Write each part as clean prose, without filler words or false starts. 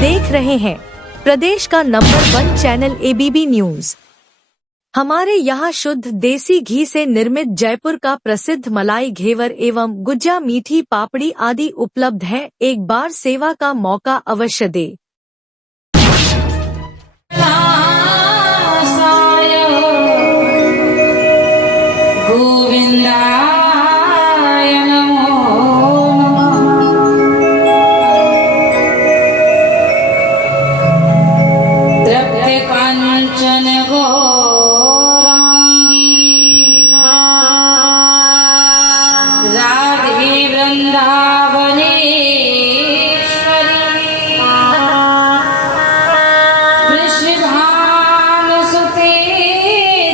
देख रहे हैं प्रदेश का नंबर 1 चैनल ABB न्यूज। हमारे यहाँ शुद्ध देसी घी से निर्मित जयपुर का प्रसिद्ध मलाई घेवर एवं गुज्जा मीठी पापड़ी आदि उपलब्ध है। एक बार सेवा का मौका अवश्य दे। राधे वृंदावनेश्वरी वृषभानुसुते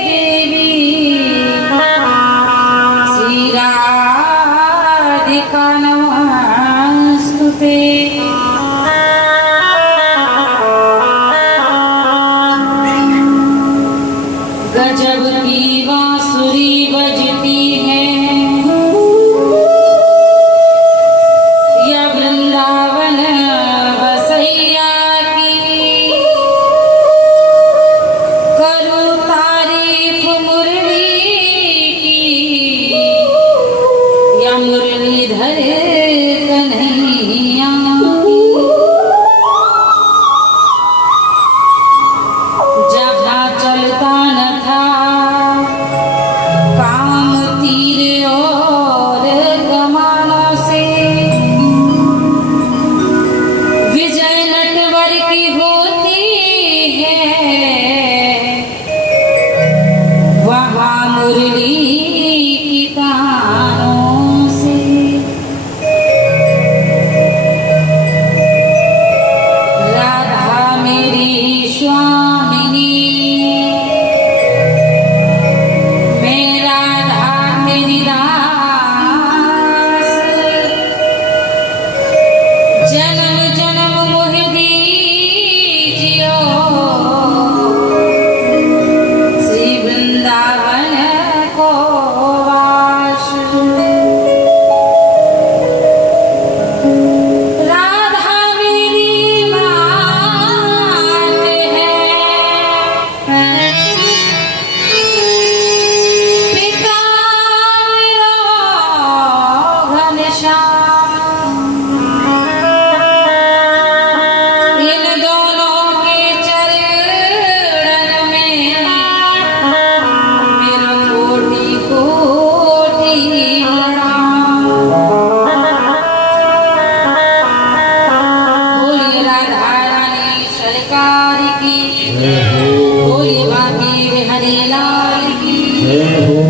देवी श्री राधिका नमस्तुते। गजब की बांसुरी बजती है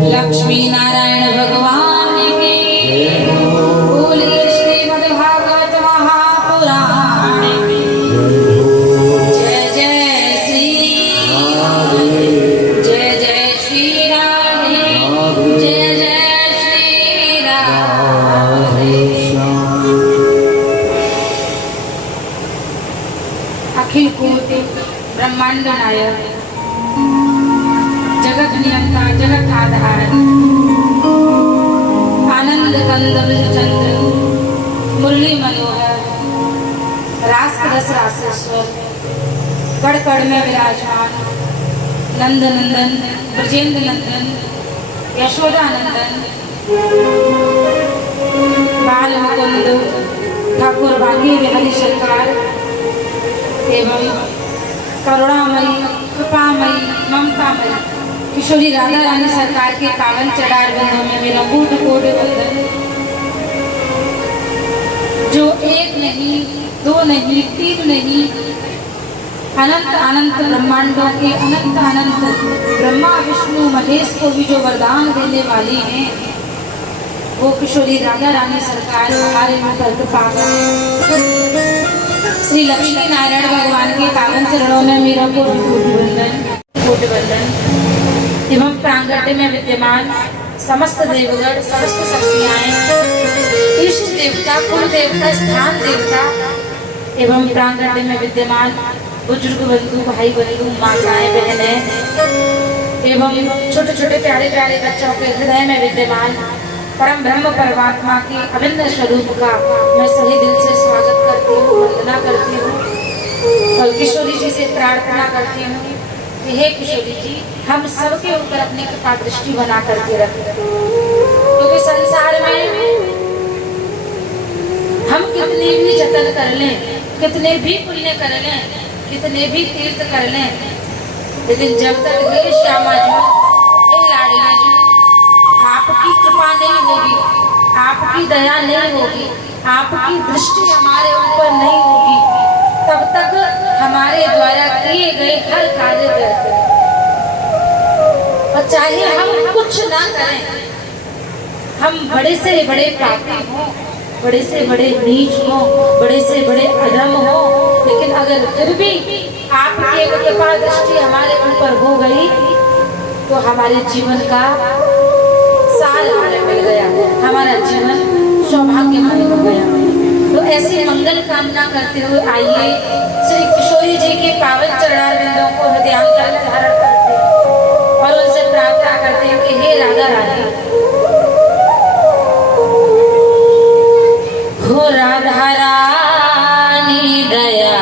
लक्ष्मी नारायण भगवान की बोलिए श्रीमद् भागवत महापुराण की जय जय श्री राधे जय जय श्री राधे। अखिल कोटि ब्रह्मांड नायक जगत नियंता जगत आधार आनंद कंद चंद्र मुरली मनोहर रास रस रासेश्वर कड़ कड़ में विराजमान नंद नंदन ब्रजेंद्र नंदन यशोदा नंदन बाल मुकुंद ठाकुर बागी बिहारी सरकार एवं करुणामयी कृपामयी ममतामयी किशोरी राधा रानी सरकार के पावन चढ़ार बंधों में मेरा कोटि कोटि वंदन। जो एक नहीं, दो नहीं, तीन नहीं, अनंत अनंत ब्रह्मांडों के अनंत अनंत ब्रह्मा विष्णु महेश को भी जो वरदान देने वाली हैं, वो किशोरी राधा रानी सरकार हमारे ऊपर कृपा करें। श्री लक्ष्मी नारायण भगवान के पावन चरणों में मेरा कोटि कोटि वंदन एवं प्रांगण में विद्यमान समस्त देवगण समस्त शक्तियाएं इष्ट देवता कुल देवता स्थान देवता एवं प्रांगण में विद्यमान बुजुर्ग बंधु भाई बंधु माताएं बहनें एवं छोटे छोटे प्यारे प्यारे बच्चों के हृदय में विद्यमान परम ब्रह्म परमात्मा के अभिन्न स्वरूप का मैं सही दिल से स्वागत करती हूँ, वंदना करती हूँ। और किशोरी जी से प्रार्थना करती हूँ कि हे किशोरी जी, हम सबके ऊपर अपनी कृपा दृष्टि बना करके रखें, क्योंकि संसार में हम कितने भी जतन कर लें, कितने भी पुण्य कर लें, कितने भी तीर्थ कर लें, लेकिन जब तक हे श्यामा जी, हे लाडली जी, आपकी कृपा नहीं होगी, आपकी दया नहीं होगी, आपकी दृष्टि हमारे ऊपर नहीं होगी, तब तक हमारे द्वारा किए गए हर कार्य व्यर्थ हैं। और चाहे हम कुछ ना करें, हम बड़े से बड़े पापी हों, बड़े से बड़े नीच हों, बड़े से बड़े अधम हों, लेकिन अगर फिर भी आपकी कृपा दृष्टि हमारे ऊपर हो गई तो हमारे जीवन का सार हमें मिल गया, हमारा जीवन सौभाग्यमय हो गया। तो ऐसी मंगल कामना करते हुए आइए श्री किशोरी जी के पावन चरणारविंदों को हृदयांतर में धारण करते हैं और उनसे प्रार्थना करते हैं कि हे राधा रानी, हो राधा रानी दया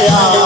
दया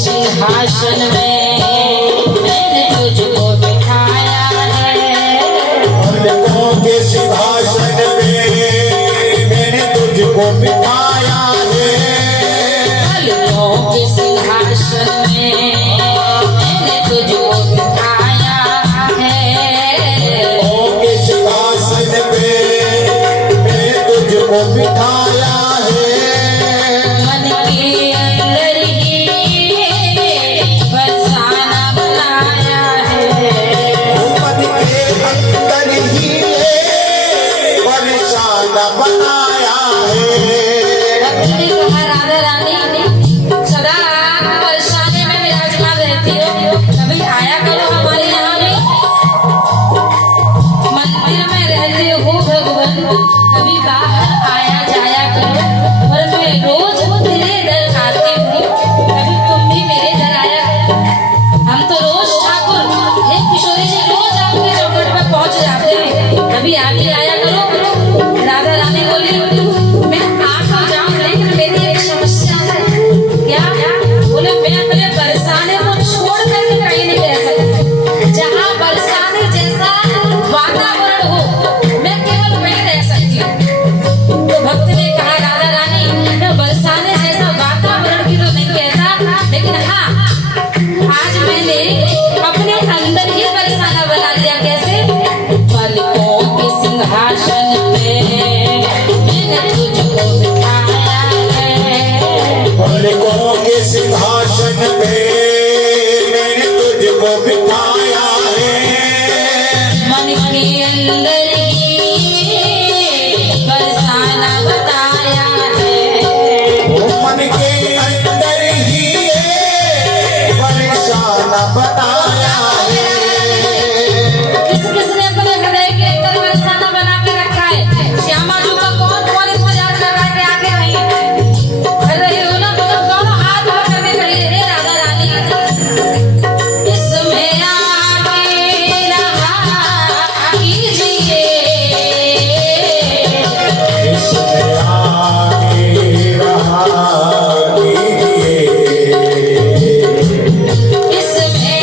सिंहासन में मैंने तुझको बिठाया है। पलकों के सिंहासन में मैंने तुझको बिठाया है। पलकों के सिंहासन में मैंने तुझको बिठाया है। पलकों के सिंहासन पे मैंने तुझको बिठाया है। मन के अंदर ही बरसाना बनाया है। मन के अंदर ही परेशान बनाया है। कभी कहा राधा रानी सदा परेशानी में विराजमान रहती हो, कभी आया करो हमारे यहाँ भी। मंदिर में रहते हो भगवान, कभी बाहर आया जाया करो। और मैं रोज तेरे दर आती हूँ, कभी तुम भी मेरे दर आया करो। हम तो रोज ठाकुर हे किशोरी जी रोज आपके चौखट पे पहुँच जाते हैं, कभी आप भी आया करो। राधा रानी बोली मैं आ तो जाऊं, लेकिन मेरी एक समस्या है। क्या? बोले मैं अपने बरसाने को छोड़ करके कहीं नहीं रह सकती। जहाँ बरसाने जैसा वातावरण हो मैं केवल वहीं रह सकती हूँ। तो भक्त ने कहा राधा रानी मैं बरसाने जैसा वातावरण की तो नहीं कहता, लेकिन हाँ आज मैंने अपने अंदर ही बरसाना बना लिया। कैसे? पलकों के सिंहासन पे मैंने तुझको बिठाया है। पलकों के सिंहासन पे मैंने तुझको बिठाया है। मन के अंदर ही बरसाना बताया है। मन के अंदर ही परेशान बताया है। किस किसने अपने हृदय के अंदर बरसाना बना के रखा है? श्यामा जी का कौन कौन इंतजार कर रहा है कि आगे नहीं कर रहे हो ना? तो दोनों हाथ पकड़ के खड़ी है। राधा रानी इसमें आके रहा कीजिए। इसमें आगे रहा कीजिए। इसमें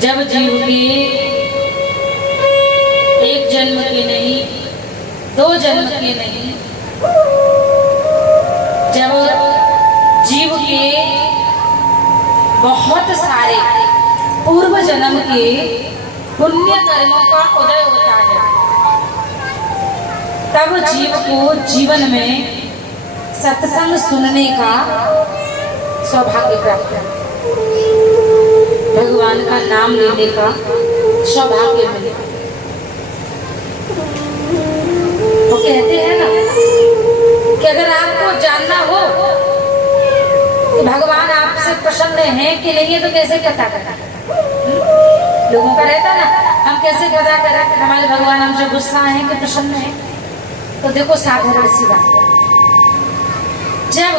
जब जीव के एक जन्म के नहीं, दो जन्म के नहीं, जब जीव के बहुत सारे पूर्व जन्म के पुण्य कर्मों का उदय होता है, तब जीव को जीवन में सत्संग सुनने का सौभाग्य प्राप्त है, भगवान का नाम लेने का सौभाग्य मिले। वो कहते हैं ना कि अगर आपको जानना हो कि भगवान आपसे प्रसन्न है कि नहीं है तो कैसे पता करें? लोगों का रहता ना, हम कैसे पता करें कि हमारे भगवान हमसे गुस्सा है कि प्रसन्न है? तो देखो साधारण सी बात, जब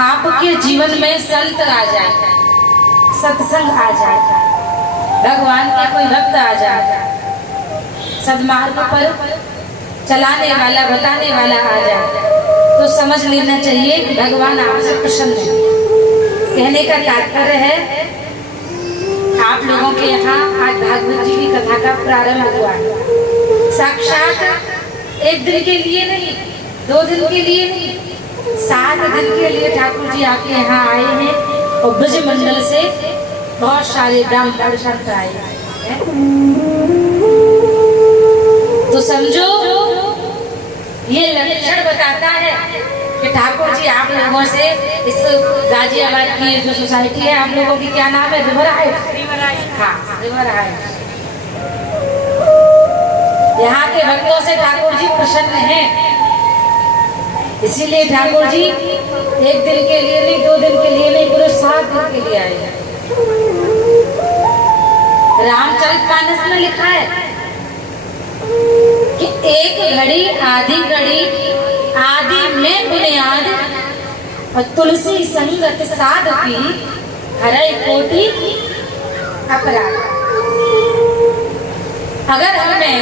आपके जीवन में संत आ जाए, सत्संग आ जाए, भगवान का कोई भक्त आ जाए, सद्मार्ग पर चलाने वाला बताने वाला आ जाए, तो समझ लेना चाहिए कि भगवान आपसे प्रसन्न है। कहने का तात्पर्य है आप लोगों के यहाँ आज भागवत जी की कथा का प्रारंभ हुआ है। साक्षात एक दिन के लिए नहीं, 2 दिन के लिए नहीं, 7 दिन के लिए ठाकुर जी आपके यहाँ आए हैं और ब्रज मंडल से बहुत सारे ब्राह्मण संत आए हैं। तो समझो ये लक्षण बताता है कि ठाकुर जी आप लोगों से, इस गाजियाबाद की जो सोसाइटी है, आप लोगों की क्या नाम है? River height. हाँ, रिवर हाइट। यहाँ के भक्तों से ठाकुर जी प्रसन्न हैं, इसीलिए ठाकुर जी 1 दिन के लिए नहीं, 2 दिन के लिए नहीं, पूरे 7 दिन के लिए आए हैं। रामचरितमानस में लिखा है कि एक घड़ी आधी घड़ी आदि में बुनियाद और तुलसी संगत साध की हरे कोटि अपराध। अगर हमें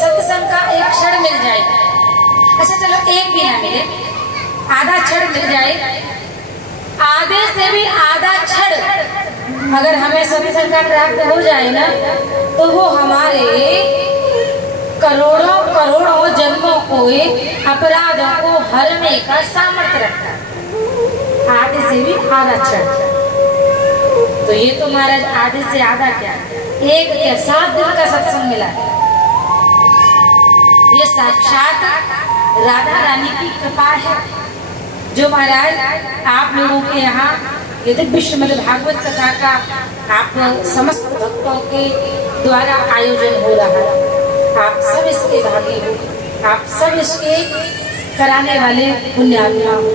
सत्संग का एक क्षण मिल जाए, अच्छा चलो एक भी ना मिले, आधा क्षण मिल जाए, आधे से भी आधा क्षण अगर हमें सत्संग का प्राप्त हो जाए ना, तो वो हमारे करोड़ों करोड़ों जन्मों को अपराधों को हरने का सामर्थ्य रखता है, आधे से भी आधा क्षण। तो ये तो महाराज आधे से आधा क्या, 1 या 7 दिन का सत्संग मिला है। ये साक्षात राधा रानी की कृपा है, जो महाराज आप लोगों के यहाँ ये दिव्य श्रीमद् भागवत कथा का आप समस्त भक्तों के द्वारा आयोजन हो रहा है। आप सब इसके भागी हो, आप सब इसके कराने वाले पुण्यात्मा हो।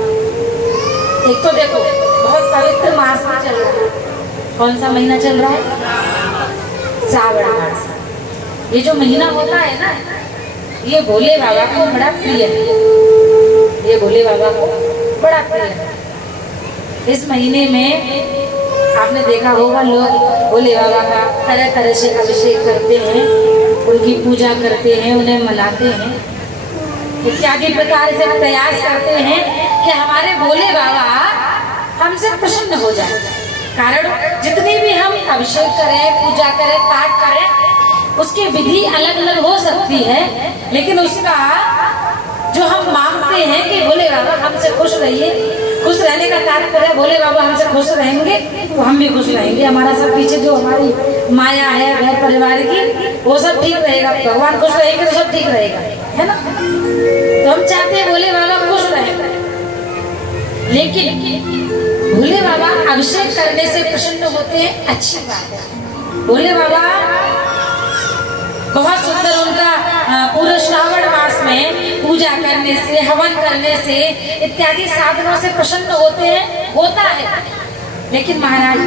एक तो देखो बहुत पवित्र मास में चल रहा है, कौन सा महीना चल रहा है? श्रावण मास। ये जो महीना होता है ना, ये भोले बाबा को बड़ा प्रिय है, ये भोले बाबा को बड़ा प्रिय है। इस महीने में आपने देखा होगा लोग भोले बाबा का तरह तरह से अभिषेक करते हैं, उनकी पूजा करते हैं, उन्हें मनाते हैं, इत्यादि प्रकार से प्रयास करते हैं कि हमारे भोले बाबा हमसे प्रसन्न हो जाए। कारण जितनी भी हम अभिषेक करें, पूजा करें, पाठ करें, उसकी विधि अलग अलग हो सकती है, लेकिन उसका जो हम मांगते हैं कि भोले बाबा हमसे खुश रहिए, खुश रहने का तात्पर्य भोले बाबा हमसे खुश रहेंगे तो हम भी खुश रहेंगे। हमारा सब पीछे जो हमारी माया है घर परिवार की, वो सब ठीक रहेगा, भगवान खुश रहेंगे तो सब ठीक रहेगा, है ना? तो हम चाहते हैं भोले बाबा खुश रहें, लेकिन भोले बाबा अभिषेक करने से प्रसन्न होते हैं, अच्छी बात है। भोले बाबा बहुत सुंदर, उनका पूरे श्रावण मास में पूजा करने से, हवन करने से, इत्यादि साधनों से प्रसन्न होते हैं, होता है। लेकिन महाराज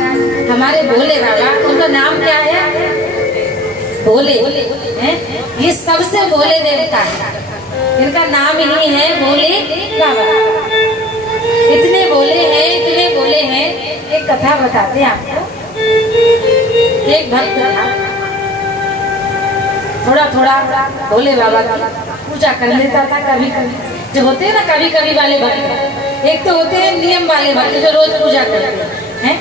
हमारे भोले बाबा, उनका नाम क्या है? भोले हैं, ये सबसे भोले देवता है, इनका नाम ही है भोले बाबा। इतने भोले हैं, इतने भोले हैं। एक कथा बताते हैं आपको। एक भक्त था, थोड़ा थोड़ा भोले बाबा की पूजा कर लेता था। कभी कभी जो होते हैं ना, कभी कभी वाले भक्त, एक तो होते हैं नियम वाले भक्त जो रोज पूजा करते हैं,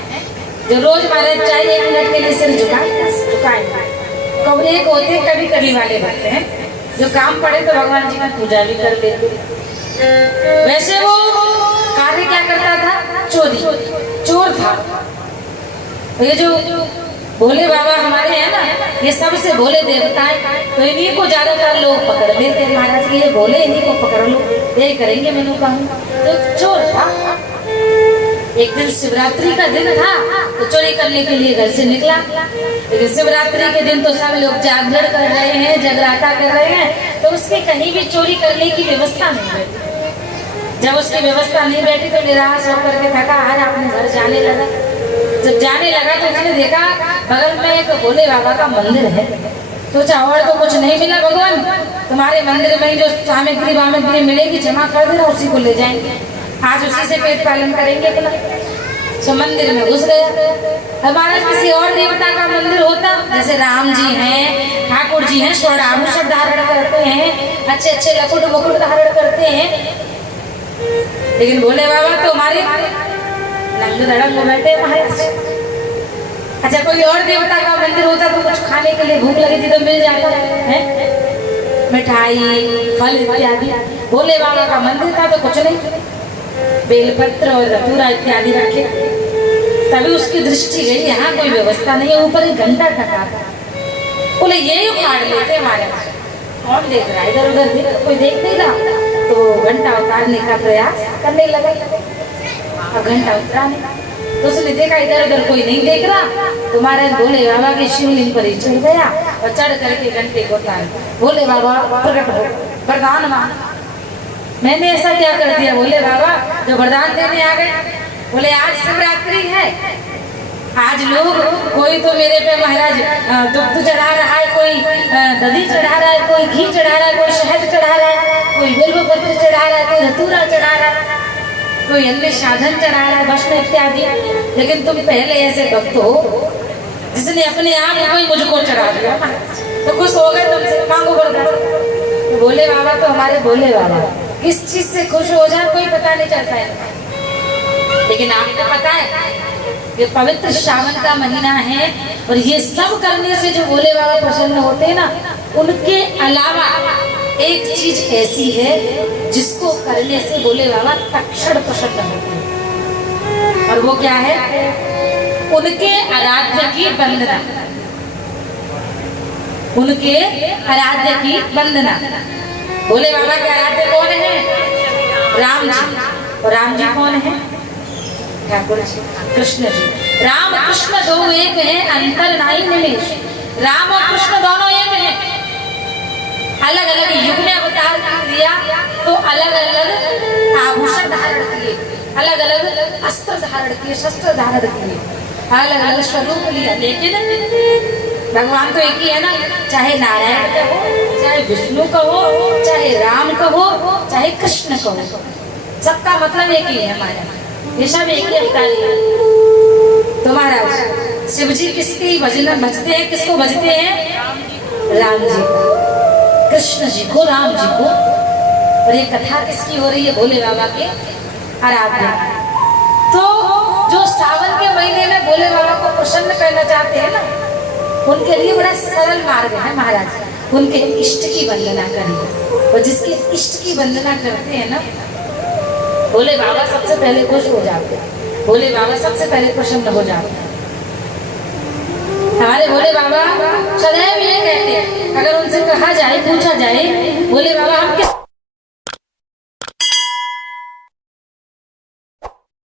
जो रोज महाराज चाहे 1 मिनट के लिए सिर झुकाए। कब एक होते कभी कभी वाले बनते हैं जो काम पड़े तो भगवान जी की पूजा भी कर लेते। वैसे वो कार्य क्या करता था? चोर था। ये जो भोले बाबा हमारे हैं ना, ये सबसे भोले देवता है, तो इन्हीं को ज्यादातर लोग पकड़ लेते हैं। महाराज के ये भोले, इन्हीं को पकड़ लो, यही करेंगे। मैंने कहा तो चोर था। एक दिन शिवरात्रि का दिन था तो चोरी करने के लिए घर से निकला, लेकिन शिवरात्रि के दिन तो सब लोग जागरण कर रहे हैं, जगराता कर रहे हैं, तो उसके कहीं भी चोरी करने की व्यवस्था नहीं बैठी। जब उसकी व्यवस्था नहीं बैठी तो निराश होकर के थका हार अपने घर जाने लगा। जब जाने लगा तो उसने देखा बगल में एक भोले बाबा का मंदिर है। सोचा और तो कुछ नहीं मिला भगवान, तुम्हारे मंदिर में जो सामग्री मिलेगी जमा कर देना, उसी को ले जाएंगे, आज उसी से पेट पालन करेंगे अपना। तो मंदिर में घुस गया। हमारा किसी और देवता का मंदिर होता, जैसे राम जी हैं, ठाकुर जी हैं, स्वर्ण आभूषण धारण करते हैं, अच्छे अच्छे लकुट मुकुट धारण करते हैं, लेकिन भोले बाबा तो हमारे नंगे धड़क में बैठे महाराज। अच्छा कोई और देवता का मंदिर होता तो कुछ खाने के लिए भूख लगी थी तो मिल जाता है, मिठाई फल इत्यादि। भोले बाबा का मंदिर था तो कुछ नहीं, बेलपत्र और धतूरा इत्यादि रखे। तभी उसकी दृष्टि गई, यहाँ कोई व्यवस्था नहीं है, ऊपर एक घंटा टका था। बोले यही उखाड़ लेते महाराज, कौन देख रहा है इधर उधर, देख कोई देख नहीं रहा, तो घंटा उतारने का प्रयास करने लगा। अब घंटा उतरा नहीं तो उसने देखा इधर उधर कोई नहीं देख रहा, तो महाराज भोले बाबा के शिवलिंग पर ही चढ़ गया और चढ़ करके घंटे को उतार। भोले बाबा प्रकट हो, वरदान मांगा। मैंने ऐसा क्या कर दिया भोले बाबा जो वरदान देने आ गए? बोले आज शिवरात्रि है, आज लोग कोई तो मेरे पे महाराज दुग्ध चढ़ा रहा है, कोई दही चढ़ा रहा है, कोई घी चढ़ा रहा है, कोई शहद चढ़ा रहा है, कोई बेलपत्र चढ़ा रहा है, कोई धतूरा चढ़ा रहा है, कोई अन्य साधन चढ़ा रहा है, भस्म इत्यादि। लेकिन तुम पहले ऐसे भक्त हो जिसने अपने आप को मुझको चढ़ा दिया, तो खुश हो गए तुमसे, मांगो वरदान। तो भोले बाबा तो हमारे भोले बाबा किस चीज से खुश हो जाए कोई पता नहीं चलता है। लेकिन आपको पता है ये पवित्र श्रावण का महीना है और ये सब करने से जो भोले बाबा प्रसन्न होते हैं ना, उनके अलावा एक चीज ऐसी है जिसको करने से भोले बाबा तत्क्षण प्रसन्न होते हैं, और वो क्या है? उनके आराध्य की वंदना। उनके आराध्य की वंदना। भोले बाबा के आराध्य कौन है? राम जी। और राम जी कौन है? ठाकुर जी, कृष्ण जी। राम कृष्ण दो एक है, अंतर नहीं निमेश। राम और कृष्ण दोनों एक हैं, अलग अलग युग में अवतार लिया तो अलग अलग आभूषण धारण किए, अलग अलग अस्त्र धारण किए, शस्त्र धारण किए, अलग अलग स्वरूप लिया, लेकिन भगवान तो एक ही है ना। चाहे नारायण का हो, चाहे विष्णु का हो, चाहे राम का हो, चाहे कृष्ण का हो, सबका मतलब एक ही है हमारा, ये सब एक ही अवतार है। तो महाराज शिव जी किसकी भजन भजते हैं? किसको भजते हैं? राम जी को, कृष्ण जी को, राम जी को। और ये कथा किसकी हो रही है? भोले बाबा के आराध्य। तो जो सावन के महीने में भोले बाबा को प्रसन्न करना चाहते हैं ना, उनके लिए बड़ा सरल मार्ग है महाराज, उनके इष्ट की वंदना करिए। और जिसके इष्ट की वंदना करते हैं ना, भोले बाबा सबसे पहले खुश हो जाते हैं, भोले बाबा सबसे पहले प्रसन्न हो जाते हैं। हमारे भोले बाबा सदैव ये कहते हैं, अगर उनसे कहा जाए, पूछा जाए, भोले बाबा